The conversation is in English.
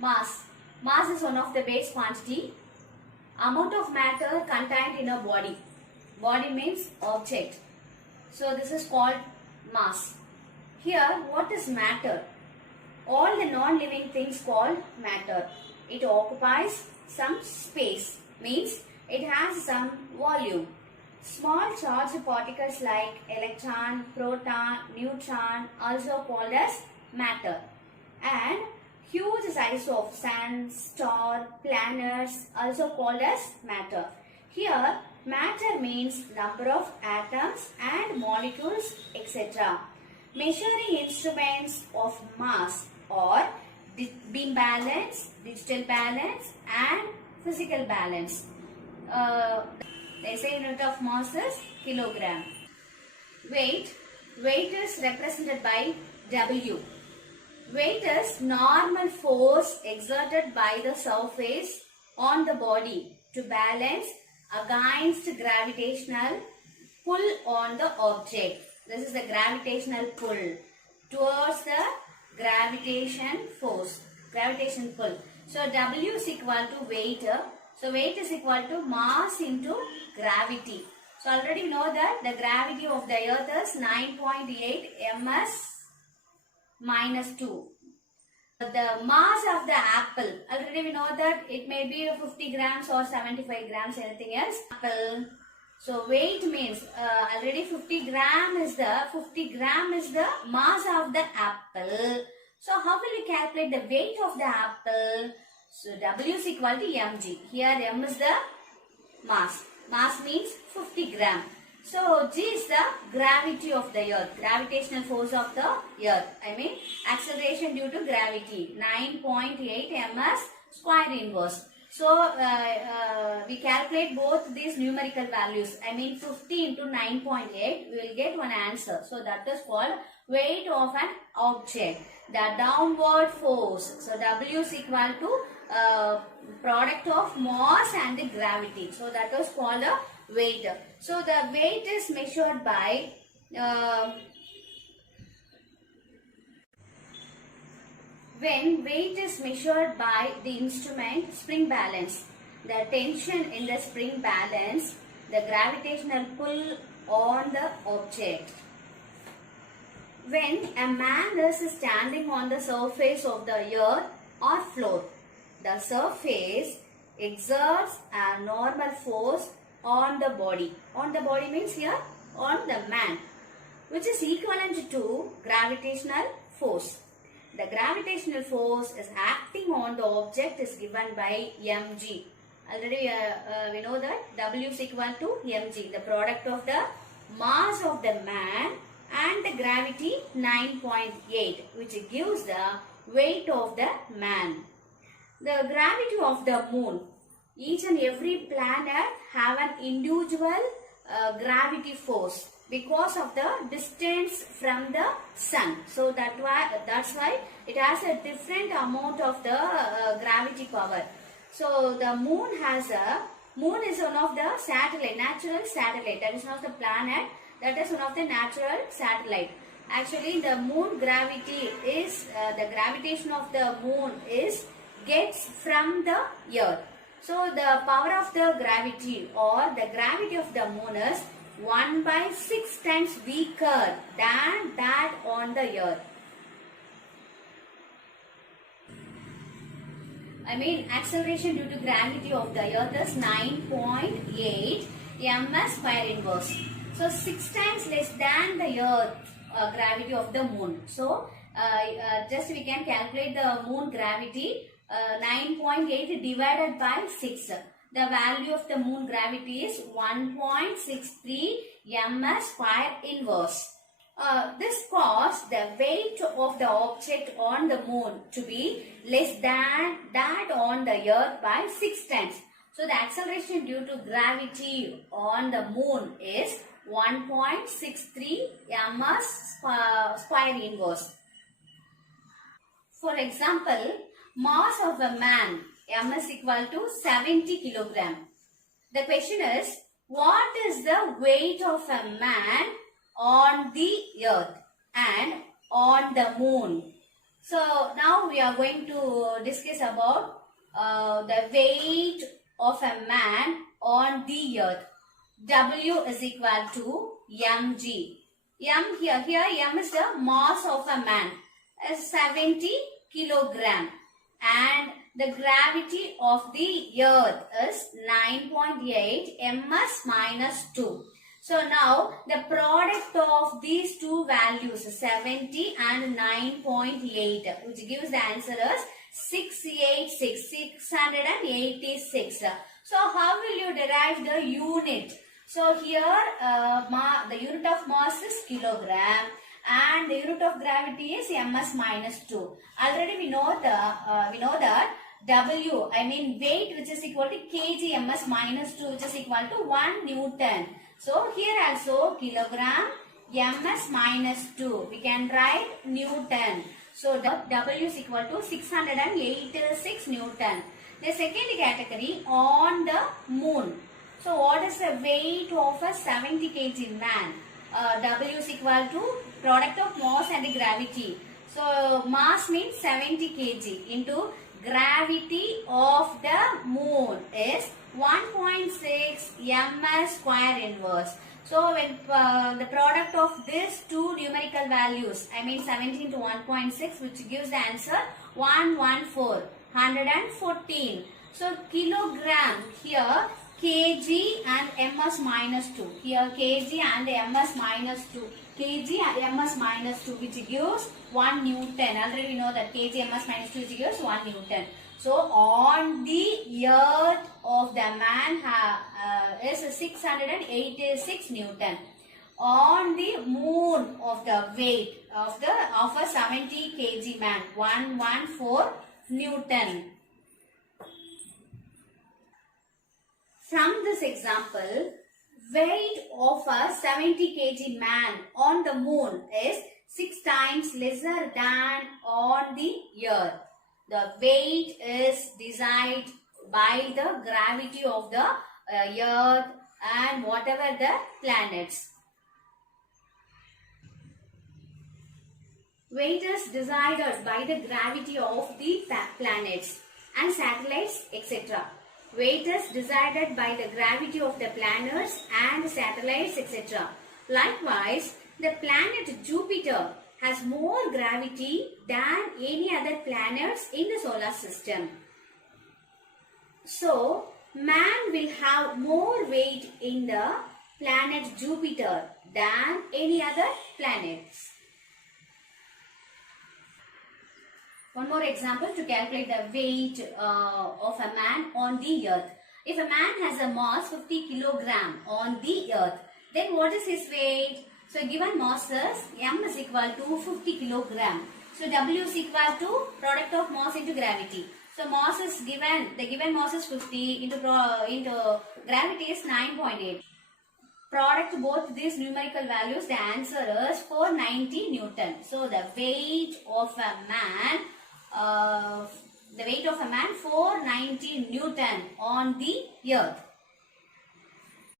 Mass. Mass is one of the base quantity. Amount of matter contained in a body. Body means object. So this is called mass. Here, what is matter? All the non-living things called matter. It occupies some space. Means it has some volume. Small charged particles like electron, proton, neutron also called as matter. And huge size of sun, star, planets also called as matter. Here, matter means number of atoms and molecules, etc. Measuring instruments of mass are beam balance, digital balance and physical balance. The SI unit of mass is kilogram. Weight is represented by W. Weight is normal force exerted by the surface on the body to balance against gravitational pull on the object. This is the gravitational pull towards the gravitation force, gravitation pull. So W is equal to weight. So weight is equal to mass into gravity. So already we know that the gravity of the earth is 9.8 ms minus 2. The mass of the apple, already we know that it may be 50 grams or 75 grams, anything else. Apple. So weight means already 50 gram is the mass of the apple. So how will we calculate the weight of the apple? So W is equal to mg. Here m is the mass. Mass means 50 gram. So G is the gravity of the earth, gravitational force of the earth. I mean acceleration due to gravity, 9.8 ms square inverse. So we calculate both these numerical values. I mean 50 into 9.8, we will get one answer. So that is called weight of an object. The downward force. So W is equal to product of mass and the gravity. So that was called a weight. So the weight is measured by when weight is measured by the instrument spring balance, the tension in the spring balance, the gravitational pull on the object. When a man is standing on the surface of the earth or floor, the surface exerts a normal force on the body. On the body means here on the man, which is equivalent to gravitational force. The gravitational force is acting on the object is given by mg. Already we know that W is equal to mg, the product of the mass of the man and the gravity 9.8, which gives the weight of the man. The gravity of the moon. Each and every planet have an individual gravity force because of the distance from the sun. So that's why it has a different amount of the gravity power. So the moon is one of the satellite, natural satellite. That is not the planet. That is one of the natural satellite. Actually, the moon gravity is the gravitation of the moon gets from the earth. So the power of the gravity or the gravity of the moon is 1/6 times weaker than that on the earth. I mean acceleration due to gravity of the earth is 9.8 ms square inverse. So 6 times less than the earth gravity of the moon. So just we can calculate the moon gravity. 9.8 divided by 6. The value of the moon gravity is 1.63 ms square inverse. This caused the weight of the object on the moon to be less than that on the earth by 6 times. So the acceleration due to gravity on the moon is 1.63 ms square inverse. For example, mass of a man m is equal to 70 kilogram. The question is, what is the weight of a man on the earth and on the moon? So now we are going to discuss about the weight of a man on the earth. W is equal to mg. Here m is the mass of a man, is 70 kilogram, and the gravity of the earth is 9.8 ms minus 2. So now the product of these two values 70 and 9.8, which gives the answer as 686. So how will you derive the unit? So here the unit of mass is kilogram and the unit of gravity is ms minus 2. Already we know that W, I mean weight, which is equal to kg ms minus 2, which is equal to 1 Newton. So here also kilogram ms minus 2. We can write Newton. So W is equal to 686 Newton. The second category, on the moon. So what is the weight of a 70 kg man? W is equal to product of mass and gravity. So mass means 70 kg into gravity of the moon is 1.6 ms square inverse. So when the product of these two numerical values, I mean 17 to 1.6, which gives the answer 114. So kilogram, here kg and ms minus 2. Here kg and ms minus 2. Kg and ms minus 2, which gives 1 Newton. Already we know that kg ms minus 2 which gives 1 Newton. So on the earth of the man is 686 Newton. On the moon of the weight of a 70 kg man, 114 Newton. From this example, weight of a 70 kg man on the moon is 6 times lesser than on the earth. The weight is decided by the gravity of the earth and whatever the planets. Weight is decided by the gravity of the planets and satellites, etc. Weight is decided by the gravity of the planets and satellites, etc. Likewise, the planet Jupiter has more gravity than any other planets in the solar system. So, man will have more weight in the planet Jupiter than any other planets. One more example to calculate the weight of a man on the earth. If a man has a mass 50 kilogram on the earth, then what is his weight? So given mass is m is equal to 50 kilogram. So W is equal to product of mass into gravity. So mass is given, the given mass is 50 into gravity is 9.8. Product both these numerical values, the answer is 490 Newton. So the weight of a man 490 Newton on the earth.